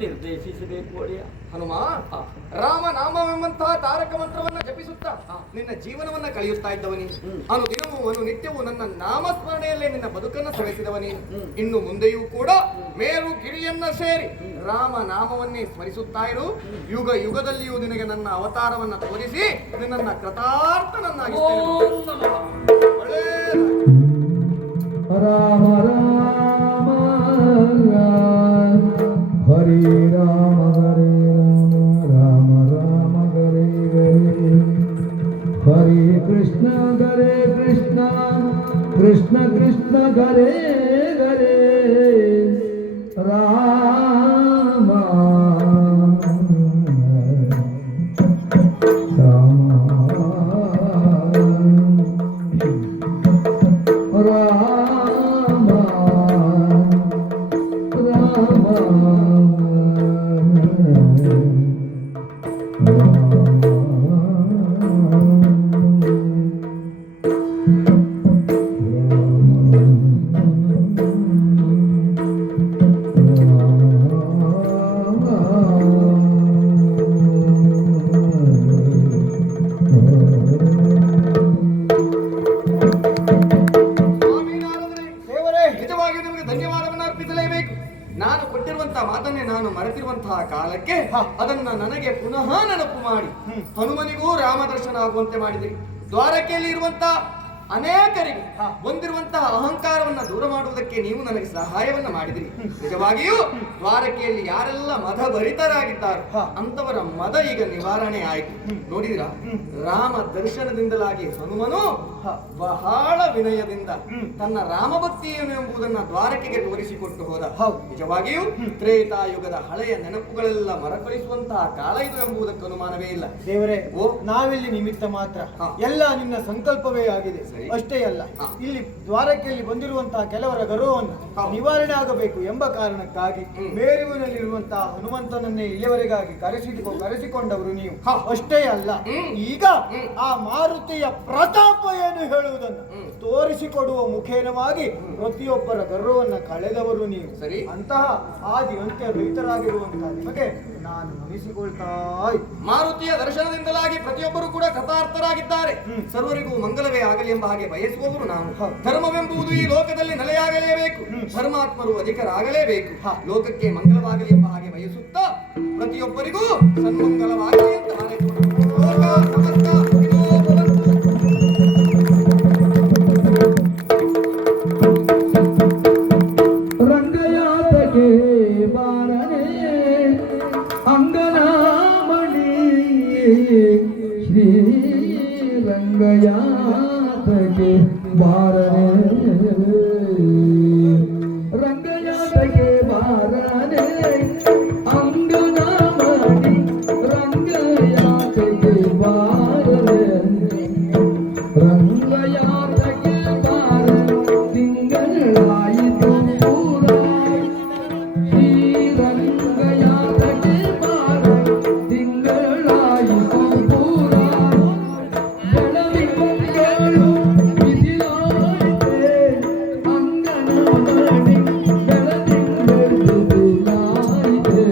ನಿರ್ದೇಶಿಸಬೇಕು ಒಡೆಯ. ಹನುಮ, ರಾಮ ನಾಮವೆಂಬಂತಹ ತಾರಕ ಮಂತ್ರವನ್ನ ಜಪಿಸುತ್ತಾ ನಿನ್ನ ಜೀವನವನ್ನ ಕಳೆಯುತ್ತಾ ಇದ್ದವನಿ. ಅನುದಿನವೂ ನಿತ್ಯವೂ ನನ್ನ ನಾಮಸ್ಮರಣೆಯಲ್ಲೇ ನಿನ್ನ ಬದುಕನ್ನು ಸವೆಸಿದವನಿ. ಇನ್ನು ಮುಂದೆಯೂ ಕೂಡ ಮೇರು ಗಿರಿಯನ್ನ ಸೇರಿ ರಾಮ ನಾಮವನ್ನೇ ಸ್ಮರಿಸುತ್ತಾ ಇರು. ಯುಗ ಯುಗದಲ್ಲಿಯೂ ನಿನಗೆ ನನ್ನ ಅವತಾರವನ್ನ ತೋರಿಸಿ ನಿನ್ನನ್ನ ಕೃತಾರ್ಥನನ್ನಾಗಿಸ್ತೇನೆ. ರಾಮ ರಾಮ ಹರಿ ರಾಮ ಹರಿ ರಾಮ ರಾಮ ರಾಮ ಹರಿ ಹರಿ ಹರಿ ಕೃಷ್ಣ ಹರೇ ಕೃಷ್ಣ ಕೃಷ್ಣ ಕೃಷ್ಣ ಹರೇ ಹರೇ ರಾಮ ನಾನು ಕೊಟ್ಟಿರುವಂತಹ ಮಾತನ್ನೇ ನಾನು ಮರೆತಿರುವಂತಹ ಕಾಲಕ್ಕೆ ಅದನ್ನ ನನಗೆ ಪುನಃ ನೆನಪು ಮಾಡಿ ಹನುಮನಿಗೂ ರಾಮ ದರ್ಶನ ಆಗುವಂತೆ ಮಾಡಿದಿರಿ. ದ್ವಾರಕೆಯಲ್ಲಿ ಇರುವಂತಹ ಅನೇಕರಿಗೆ ಹೊಂದಿರುವಂತಹ ಅಹಂಕಾರವನ್ನ ದೂರ ಮಾಡುವುದಕ್ಕೆ ನೀವು ನನಗೆ ಸಹಾಯವನ್ನ ಮಾಡಿದಿರಿ. ನಿಜವಾಗಿಯೂ ದ್ವಾರಕೆಯಲ್ಲಿ ಯಾರೆಲ್ಲ ಮದಭರಿತರಾಗಿದ್ದಾರೋ ಅಂತವರ ಮದ ಈಗ ನಿವಾರಣೆ ಆಯಿತು. ನೋಡಿದಿರಾ, ರಾಮ ದರ್ಶನದಿಂದಲಾಗಿ ಹನುಮನು ಬಹಳ ವಿನಯದಿಂದ ತನ್ನ ರಾಮಭಕ್ತಿಯನ್ನು ಎಂಬುದನ್ನ ದ್ವಾರಕೆಗೆ ತೋರಿಸಿಕೊಟ್ಟು ಹೋದ. ನಿಜವಾಗಿಯೂ ತ್ರೇತಾಯುಗದ ಹಳೆಯ ನೆನಪುಗಳೆಲ್ಲ ಮರಕಳಿಸುವಂತಹ ಕಾಲ ಇದು ಎಂಬುದಕ್ಕೆ ಅನುಮಾನವೇ ಇಲ್ಲ. ದೇವರೇ, ನಾವಿಲ್ಲಿ ನಿಮಿತ್ತ ಮಾತ್ರ, ಎಲ್ಲ ನಿನ್ನ ಸಂಕಲ್ಪವೇ ಆಗಿದೆ. ಅಷ್ಟೇ ಅಲ್ಲ, ಇಲ್ಲಿ ದ್ವಾರಕೆಯಲ್ಲಿ ಬಂದಿರುವಂತಹ ಕೆಲವರ ಗೌರವವನ್ನು ನಿವಾರಣೆ ಆಗಬೇಕು ಎಂಬ ಕಾರಣಕ್ಕಾಗಿ ಮೇರುವಿನಲ್ಲಿರುವಂತಹ ಹನುಮಂತನನ್ನೇ ಇಲ್ಲಿಯವರೆಗಾಗಿ ಕರೆಸಿಕೊಂಡವರು ನೀವು. ಅಷ್ಟೇ ಅಲ್ಲ, ಈಗ ಆ ಮಾರುತಿಯ ಪ್ರತಾಪ ಏನು ಹೇಳುವುದನ್ನು ತೋರಿಸಿಕೊಡುವ ಮುಖೇನವಾಗಿ ಪ್ರತಿಯೊಬ್ಬರ ಗರ್ವವನ್ನು ಕಳೆದವರು ನೀವು. ಸರಿ, ಅಂತಹ ಆದಿ ಅಂತ್ಯ ರಹಿತರಾಗಿರುವಂತಹ ನಿಮಗೆ ನಾನು ನಮಿಸಿಕೊಳ್ತಾ ಮಾರುತಿಯ ದರ್ಶನದಿಂದಲಾಗಿ ಪ್ರತಿಯೊಬ್ಬರು ಕೂಡ ಕೃತಾರ್ಥರಾಗಿದ್ದಾರೆ. ಸರ್ವರಿಗೂ ಮಂಗಲವೇ ಆಗಲಿ ಎಂಬ ಹಾಗೆ ಬಯಸುವವರು ನಾವು. ಧರ್ಮವೆಂಬುದು ಈ ಲೋಕದಲ್ಲಿ ನೆಲೆಯಾಗಲೇಬೇಕು, ಧರ್ಮಾತ್ಮರು ಅಧಿಕರಾಗಲೇಬೇಕು, ಲೋಕಕ್ಕೆ ಮಂಗಲವಾಗಲಿ ಎಂಬ ಹಾಗೆ ಬಯಸುತ್ತಾ ಪ್ರತಿಯೊಬ್ಬರಿಗೂ ಸನ್ಮಂಗಲವಾಗಲಿ ಅಂತ ಹಾರೈಸೋಣ. ರಂಗಯಾತಗೆ ಬಾರನೆ ಅಂಗನಾಮಣಿ ಶ್ರೀ ರಂಗಯಾತಗೆ ಬಾರನೆ ರಂಗಯಾತಗೆ ಬಾರನೆ ಅಂಗನಾಮಣಿ ರಂಗಯಾತಗೆ ಬಾರನೆ ರಂಗಯಾತಗೆ ಬಾರನೆ ತಿಂಗಳಾಯಿತು ಪೂರ ಶ್ರೀ ರಂಗಯಾತಗೆ ಬಾರನೆ ತಿಂಗಳಾಯಿತು ಪೂರ ಬೆಳದಿಂಗಳು ಬಿಸಿಲಾಯಿತೆ ಅಂಗನಮಣಿ ಬೆಳದಿಂಗಳು ಬಿಸಿಲಾಯಿತೆ